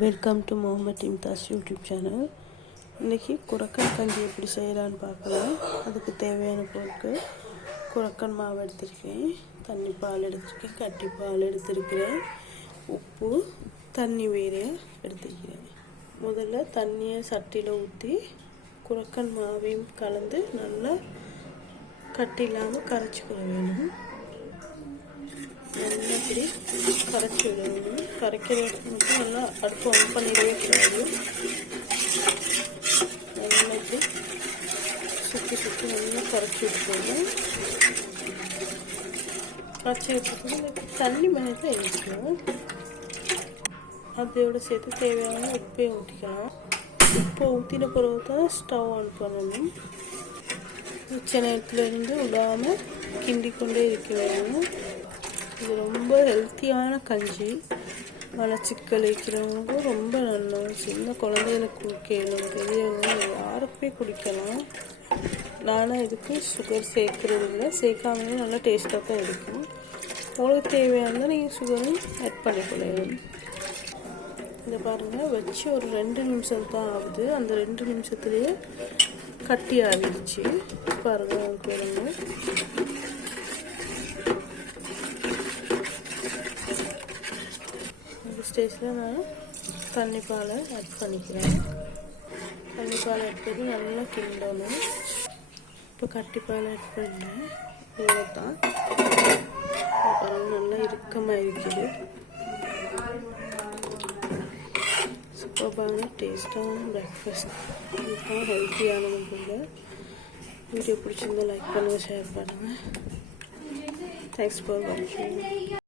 Welcome to Muhammad Imthas YouTube channel. இன்றைக்கி குரக்கன் கஞ்சி எப்படி செய்யலான்னு பார்க்கலாம். அதுக்கு தேவையான பொருட்கள்: குரக்கன் மாவு எடுத்திருக்கேன், தண்ணி பால் எடுத்திருக்கேன், கட்டி பால் எடுத்திருக்கிறேன், உப்பு, தண்ணி வேற எடுத்துக்கிறேன். முதல்ல தண்ணியை சட்டியில் ஊற்றி குரக்கன் மாவையும் கலந்து நல்லா கட்டி இல்லாமல் கரைச்சிக்கிற வேணும். நல்லா இப்படி கரைச்சி விடணும். கரைக்கிறது மட்டும் நல்லா அடுப்பு ஆன் பண்ணிடவே கூடாது. நல்லா இப்படி சுற்றி சுற்றி நல்லா கரைச்சி விட்டுக்கணும். கரைச்சி விட்டுட்டு தண்ணி மேலே எழுதிக்கணும். அதோட சேர்த்து தேவையான உப்பையும் ஊற்றிக்கலாம். உப்பை ஊற்றின பிறகு தான் ஸ்டவ் ஆன் பண்ணணும். உச்ச நேரத்துலேருந்து விடாமல் கிண்டி கொண்டே இருக்க வேணும். இது ரொம்ப ஹெல்த்தியான கஞ்சி. மலச்சிக்கல் இருக்கிறவங்களுக்கும் ரொம்ப நல்லா. சின்ன குழந்தைகளுக்கு குடிக்கலாம், பெரியவங்க யாருக்குமே குடிக்கலாம். நானும் இதுக்கு சுகர் சேர்க்குறது இல்லை, சேர்க்காமலே நல்லா டேஸ்ட்டாக தான் இருக்கும். உங்களுக்கு தேவையானதான் நீங்கள் சுகரும் ஆட் பண்ணிக்கலாம். இதை பாருங்கள், வச்சு ஒரு 2 நிமிஷம் தான் ஆகுது. அந்த 2 நிமிஷத்துலேயே கட்டி ஆகிடுச்சு. பாருங்கள், உங்களுக்கு வேணுங்க. இந்த ஸ்டேஜில் நான் தண்ணி பாலை ஆட் பண்ணிக்கிறேன். தண்ணி பாலை ஆட் பண்ணி நல்லா கிண்டணும். இப்போ கட்டி பாலை ஆட் பண்ணேன். இவ்வளோ தான். நல்லா இறுக்கமாக இருக்குது. சூப்பரான டேஸ்டான பிரேக்ஃபாஸ்ட். இதுதான் ஹெல்த்தியானது கூட. வீடியோ பிடிச்சிருந்தா லைக் பண்ணுங்கள், ஷேர் பண்ணுங்கள். தேங்க்ஸ் ஃபார் வாட்சிங்.